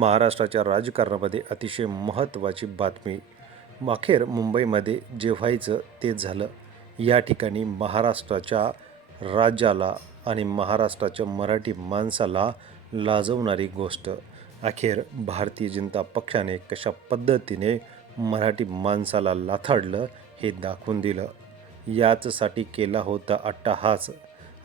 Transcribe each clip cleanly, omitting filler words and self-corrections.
महाराष्ट्राच्या राजकारणामध्ये अतिशय महत्त्वाची बातमी. अखेर मुंबईमध्ये जे व्हायचं तेच झालं. या ठिकाणी महाराष्ट्राच्या राज्याला आणि महाराष्ट्राच्या मराठी माणसाला लाजवणारी गोष्ट. अखेर भारतीय जनता पक्षाने कशा पद्धतीने मराठी माणसाला लाथाडलं हे दाखवून दिलं. याचसाठी केला होता अट्टाहास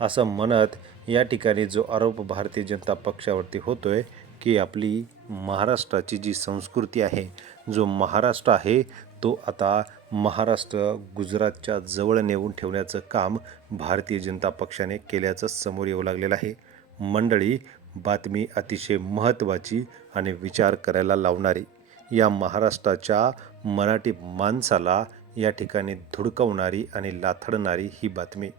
असं म्हणत या ठिकाणी जो आरोप भारतीय जनता पक्षावरती होतोय की आपली महाराष्ट्राची जी संस्कृती आहे, जो महाराष्ट्र आहे तो आता महाराष्ट्र गुजरातच्या जवळ नेऊन ठेवण्याचं काम भारतीय जनता पक्षाने केल्याचं समोर येऊ लागलेलं आहे. मंडळी, बातमी अतिशय महत्त्वाची आणि विचार करायला लावणारी. या महाराष्ट्राच्या मराठी माणसाला या ठिकाणी धुडकवणारी आणि लाथडणारी ही बातमी.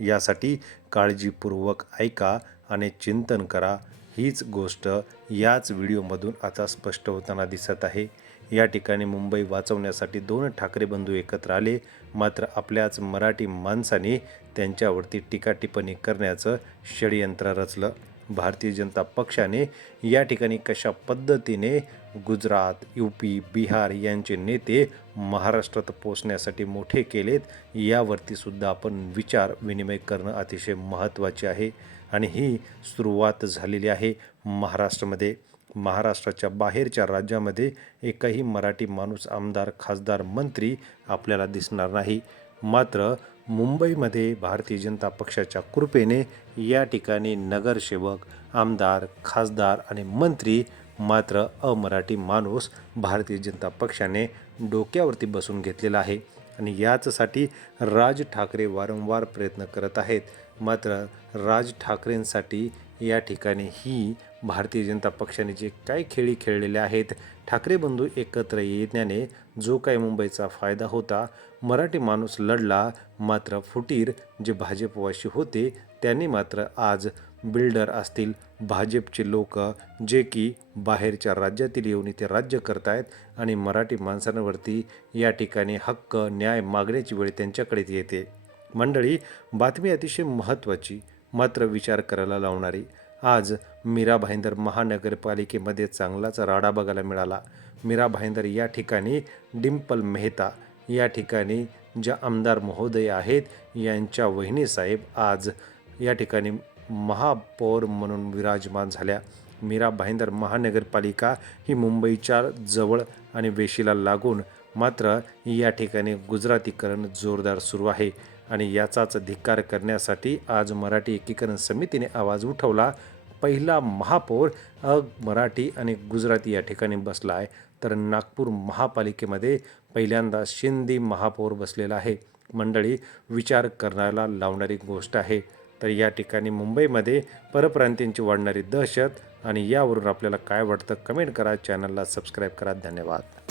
यासाठी काळजीपूर्वक ऐका आणि चिंतन करा. हीच गोष्ट याच व्हिडिओमधून आता स्पष्ट होताना दिसत आहे. या ठिकाणी मुंबई वाचवण्यासाठी 2 ठाकरे बंधू एकत्र आले, मात्र आपल्याच मराठी माणसाने त्यांच्यावरती टीकाटिप्पणी करण्याचं षडयंत्र रचलं. भारतीय जनता पक्षाने या ठिकाणी कशा पद्धतीने गुजरात, यूपी, बिहार यांचे नेते महाराष्ट्रात पोचण्यासाठी मोठे केलेत, यावरती सुद्धा आपण विचार विनिमय करणं अतिशय महत्त्वाचे आहे. आणि ही सुरुवात झालेली आहे महाराष्ट्रामध्ये. महाराष्ट्राच्या बाहेरच्या राज्यामध्ये एकही मराठी माणूस, आमदार, खासदार, मंत्री आपल्याला दिसणार नाही. मात्र मुंबईमध्ये भारतीय जनता पक्षाच्या कृपेने या ठिकाणी नगरसेवक, आमदार, खासदार आणि मंत्री मात्र अमराठी माणूस भारतीय जनता पक्षाने डोक्यावरती बसून घेतलेला आहे. आणि याचसाठी राज ठाकरे वारंवार प्रयत्न करत आहेत. मात्र राज ठाकरेंसाठी या ठिकाणी ही भारतीय जनता पक्षाने जे काही खेळी खेळलेले आहेत, ठाकरे बंधू एकत्र येण्याने जो काही मुंबईचा फायदा होता, मराठी माणूस लढला, मात्र फुटीर जे भाजपवाशी होते त्यांनी मात्र आज बिल्डर असतील, भाजपचे लोक जे की बाहेरच्या राज्यातील येऊन इथे राज्य करत आहेत आणि मराठी माणसांवरती या ठिकाणी हक्क, न्याय मागण्याची वेळ त्यांच्याकडेच येते. मंडळी, बातमी अतिशय महत्त्वाची मात्र विचार करायला लावणारी. आज मीरा भाईंदर महानगरपालिकेमध्ये चांगलाच राडा बघायला मिळाला. मीरा भाईंदर या ठिकाणी डिंपल मेहता या ठिकाणी ज्या आमदार महोदय आहेत यांच्या वहिनीसाहेब आज या ठिकाणी महापौर म्हणून विराजमान झाल्या. मीरा भाईंदर महानगरपालिका ही मुंबईच्या जवळ आणि वेशीला लागून, मात्र या ठिकाणी गुजरातीकरण जोरदार सुरू आहे. आणि याचाच धिक्कार करण्यासाठी आज मराठी एकीकरण समितीने आवाज उठवला. पहिला महापौर मराठी आणि गुजराती या ठिकाणी बसला आहे, तर नागपूर महापालिकेमध्ये पहिल्यांदा शिंदे महापौर बसलेला आहे. मंडळी, विचार करायला लावणारी गोष्ट आहे. तर या ठिकाणी मुंबईमध्ये परप्रांतीयांची वाढणारी दहशत आणि यावरून आपल्याला काय वाटतं कमेंट करा. चॅनलला सबस्क्राईब करा. धन्यवाद.